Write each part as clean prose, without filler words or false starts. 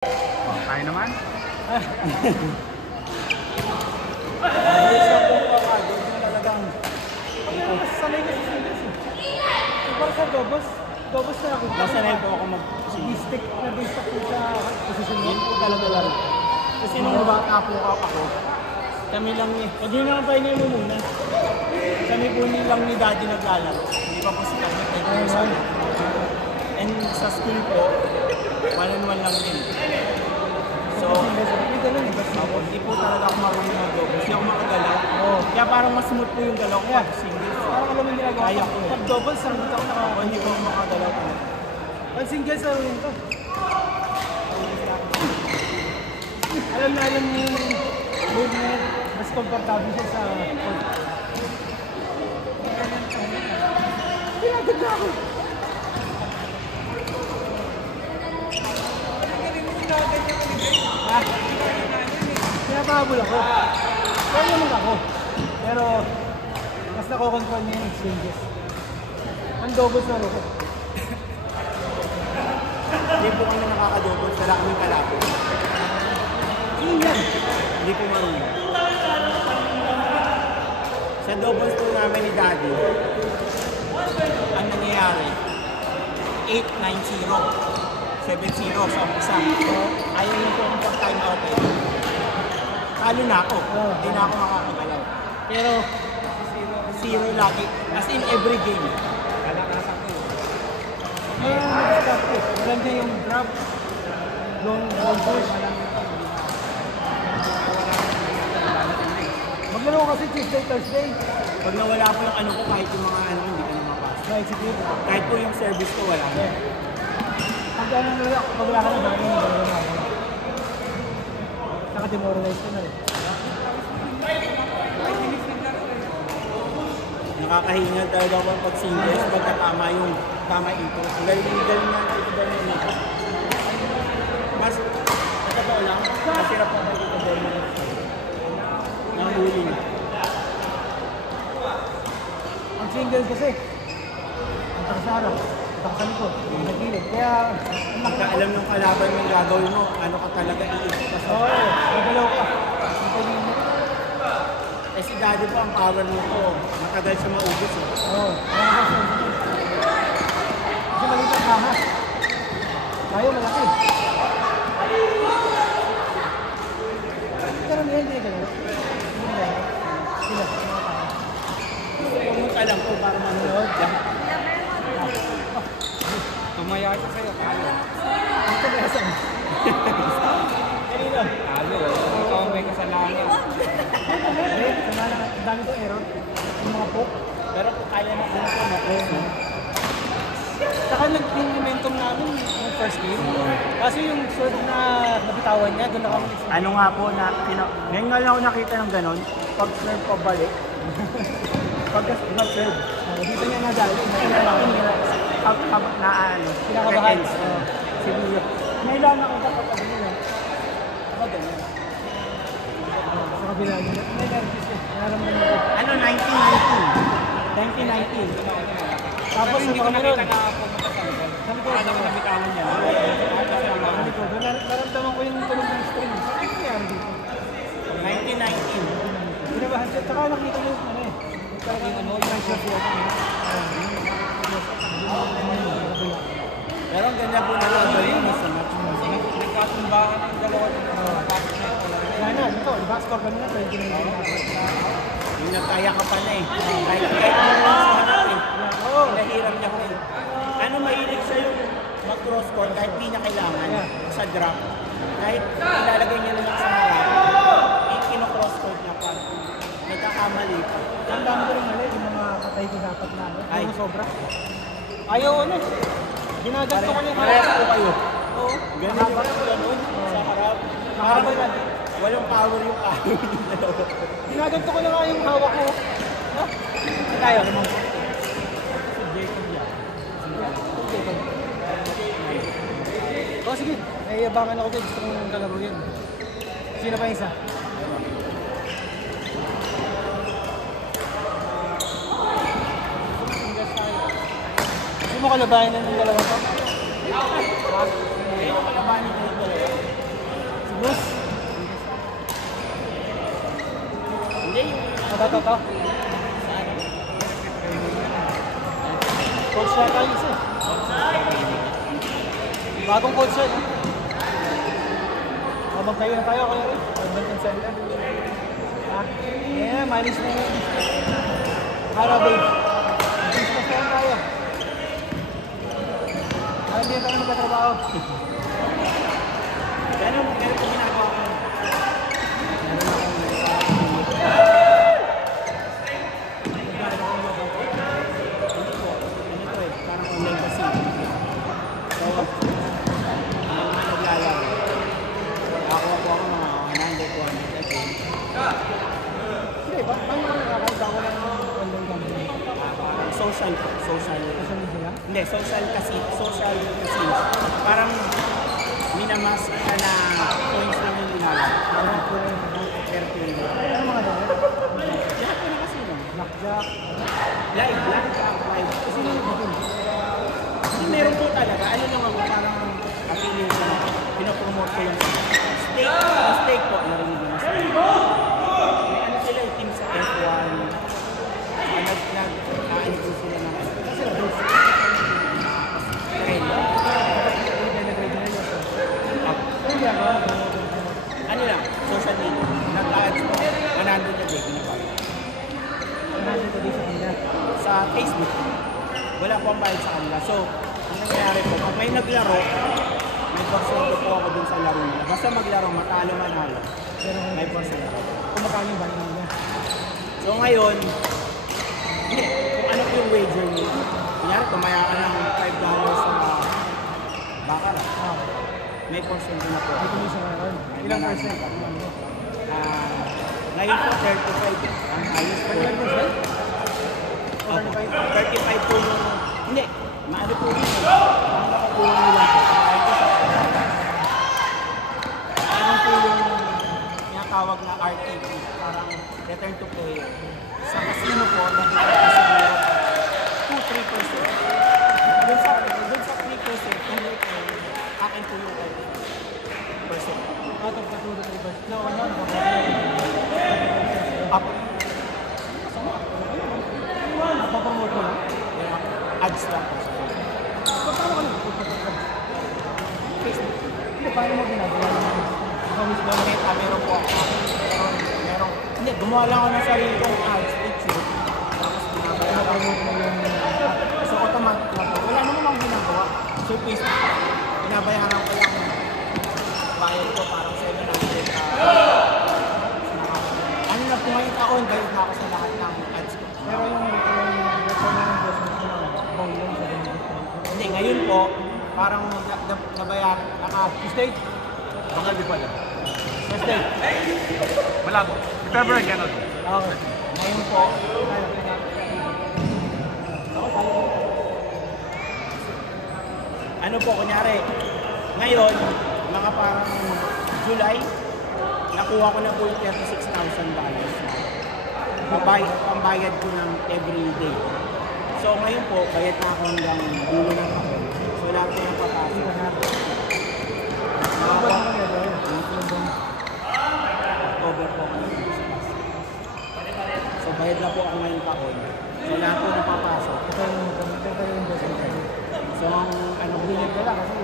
Tayo naman. Sanay kasi singles eh. Para sa dobos na ako. Nasanay po ako mag-stick Na basic po sa posisyon mo. Yun po talaga lang. Kasi nung bata po ako, kami lang ni... Huwag nyo naman pahinay mo muna. Kami po lang ni Daddy naglalaro. Hindi pa po si Daddy naglalaro. And sa school po, 1-on-1 lang din. So, hindi po talaga ako marunong mag-doubles. Hindi ako makagalaw. Kaya parang mas smooth po yung galaw ko pag singles. Parang alam mo ginagawa Kaya ko. ko eh. Pag doubles, ang dito ako nakakagawa. Hindi ko makagalaw po. Pag singles, ano rin to? Alam na alam niyo yung move na mas komportable siya sa court. Pinaganda ako. Ha? Pinapahabol ako. Kaya naman ako. Pero, mas nakokontrol niya yung exchanges. Ang doubles na ako. Hindi po kami nakaka-doubles. Wala kaming kalapit. Iyan. Hindi po marunong. Sa doubles po namin ni Daddy, ang nangyayari, 8-9-0. 7-0 sa umpisa. Ayaw yung po ang time out eh. Talo na ako. Hindi na ako makakagalaw. Pero, 0 lagi. As in every game. Kalakasan ko. Stop ko. Maganda yung drop. Long push. Maglaro ko kasi Tuesday, Thursday. Pag nawala po yung ano ko, kahit yung mga ano, hindi ko na mapasok. Na-execute. Kahit po yung service ko, wala na. Pag ano na lang, pag wala ka na, bakit yung dalawa na ako. Saka demoralize ko na rin. Nakakahingal talaga ako pag singles, pagkatama yung tama ito. Galing nga ito ba yung ito. Mas, sa totoo lang, masirap ako dito ba yung ito. Nahuli na. Ang single kasi, ang takasara, ang takasalikod, ang nagilid. Kaya, Pagka alam ng kalaban yung gagawin mo, ano ka talaga iisip oo, nagalaw ka. Eh si Daddy po ang power mo po. Matagal siya maubos eh. Oo, nakakasal. Kasi maliit ang ahas. Tayo malaki. Pero hindi ganun. Hindi ganun. Sila. Pumunta lang po para manonood lang. Tumaya siya sa'yo. Talo. Ang tagasang. Kanina. Talo. Ikaw ang may kasalanan. Ang dami ko error. Yung mga poke. Pero kung kaya na kung ito, na-press mo. Saka nag-momentum namin yung first game. Kasi yung sword na nabitawan niya, doon ako Ano nga po na, ngayon nga lang ako nakita ng ganon, pag serve pabalik, pag serve, dito niya nadali. na ano, Kinakabahan. siguro. Ngayon lang nakita ko pag nila. Ako ganyan. Sa kabila niya. May nervous eh. Nararamdaman ko. Ano, 1919. Tapos Hindi ko nakita na pumunta sa likod. Sa likod. Akala ko nabitawan niya. Sa likod. Naramdaman ko yung tulog ng string. Ano yung nangyari dito? 1919. Binabahan siya. Tsaka nakita mo yung ano eh. Talagang ano, yung shot yun. Pero ang ganda po na yun sa match mo. Nagkatumbahan ang dalawa ng bakit na ito. Yan na, ito. Diba score kanina? 29. Yung nagkaya ka pa na eh. Kahit hanap eh. Oo. Nahiram niya ko eh. Ano mahilig siya yung mag-cross court kahit di niya kailangan sa drop. Kahit ilalagay niya lang sa harap, kino-cross court niya pa. Nagkakamali pa. Ang dami ko rin mali. Yung mga katay ko dapat na. Ay. Yung sobra. Ayaw ano. Ginaganto ko yung Parehas po kayo. Oo. Ganun yung ganun sa harap. Parang walang power yung power nila. Ginaganto ko na nga yung hawak ko. Ha? Tayo. Oh, sige. Ay, abangan ako din. Gusto kong kalaro yun. Sino pa isa? Gusto mo kalabahin na ng dalawa to? Hindi mo kalabanin ko yung dalawa. Ito. Coach na tayo isa. Bagong coach yan. Magtayo na tayo, kaya rin. Badminton center. Yeah, minus na yun. Harabay. Business na tayo. Hindi na tayo magkatrabaho. Meron po ginagawa ko. Parang online kasi. So, mga naglalaro. Nakakuha po ako mga 100 a game. Hindi, paano ka nakakauta ko lang ng online company? Social. Social media? Hindi, social kasi. Parang minamas ka na points lang yung ginagawa. Ano po? Ano mga doon? Lahat ko na kasi nun. Blackjack. Live. Kasi nung ibigin. Kasi meron po talaga. Ano lang ako, parang appealing ko na pinapromote ko yung steak po. Narinig mo na steak. May ano sila yung team sa F1. Nag-ano po sila ng train. Ano lang, social media. Nag-ads po. 100 a day, ginagawa. Sa Facebook. Wala po ang bayad sa kanila. So, ang nangyayari po, pag may naglaro, may porsyento po ako dun sa laro nila. Basta maglaro, matalo manalo. May porsyento. Kung makano yung bayad nila. So ngayon, hindi, kung ano po yung wager niyo, kunyari, tumaya ka ng $5 sa Baccarat. May porsyento na po. May commission na yun. Ilang percent? Ngayon po, 35. Ang highest po. 35 po yung... Hindi, maano po yun. Ang nakatulong nila po. Ano po yung tinatawag na RTP. Parang return to player. Sa casino po, nakikita ko siguro 2-3%. Doon sa 3%, kung return, akin po yung 5%. Out of the 2-3%. No, ano? Up. Napapromote ko lang. Ads lang po. So, paano ka nag-promote ads? Facebook. Hindi, paano mo ginagawa? Ikaw mismo na Meron po ako. Meron. Hindi, gumawa lang ako ng sarili kong ads. Facebook. Tapos promote mo yung so automatic na po. Wala naman akong ginagawa. So Facebook, binabayaran ko lang bayad ko parang 700 ano na po ngayong taon, bayad na ako sa lahat ng ads ko. pero yung return na investment mo bawal lang sa ganun. Hindi, ngayon po, parang nabayaran, State? Baka di pala. State? Malabo. Si February, gano'n. Okay. ngayon po, ano po, kunyari, ngayon, mga parang July, nakuha ko na po yung $36,000 na pambayad ko ng everyday. So ngayon po, bayad na ako hanggang dulo ng taon. So lahat ko yung papasok. October po ako. So bayad na po ako ngayong taon. So lahat po yung papasok. Ito yung investment. So ang ano po Bilip ka lang kasi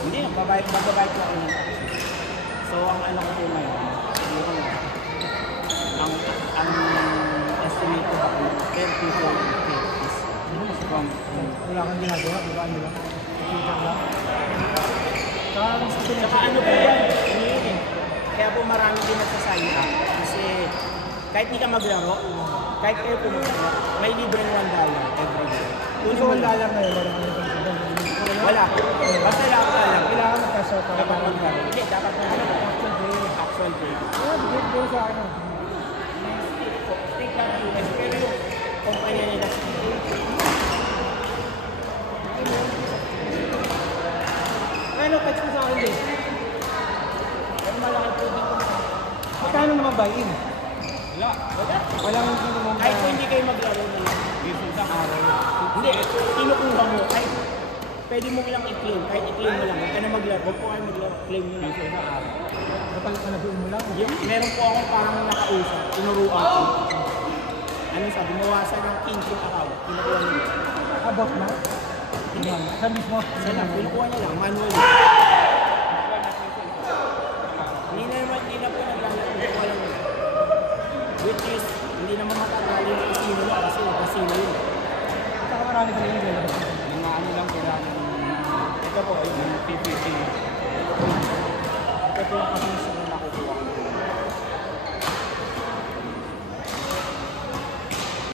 hindi, babayad ko ako ng tax. So ang ano ko po ngayon, ang estimate ko ako ng 34K is from wala kang ginagawa, di ba? Ano lang? Computer lang. Saka ano po yan, kaya po marami din nagsasign up. Kasi kahit di ka maglaro, kahit kayo pumunta, may libre ng $1 every day. Kung sa $1 na yun, wala kang ginagawa. Wala. Basta lang ka lang. Kailangan mag-cash out para Kapag maglaro. Hindi, dapat na ano, actual day. yeah, bigay sa akin. Take that US, pero yung kumpanya nila sa Ano, text mo sa akin din. pero malaki po din kung Magkano naman buy-in? wala. Walang hindi naman Kahit kung hindi kayo maglaro ng isang araw. Hindi, kinukuha mo. Kahit pwede mo lang i-claim. Kahit i-claim mo lang. Huwag ka na maglaro. Huwag po kayo mag-claim nyo lang. Napalaguin mo lang. Meron po akong parang nakausap. Tinuruan ko. Ano sabi? Mawasan ng 15 account. Kinukuha nila. About na? Hindi. Sa mismo? Isa lang. Kinukuha niya lang. Manually. Hindi na po naglalaro. Kinukuha lang nila. Which is, hindi naman matatalo yung casino lang kasi casino yun. Saka marami ka rin yung lalabas. Yung mga ano lang kailangan. Ito po, yung Yung PPT. ito po yung casino.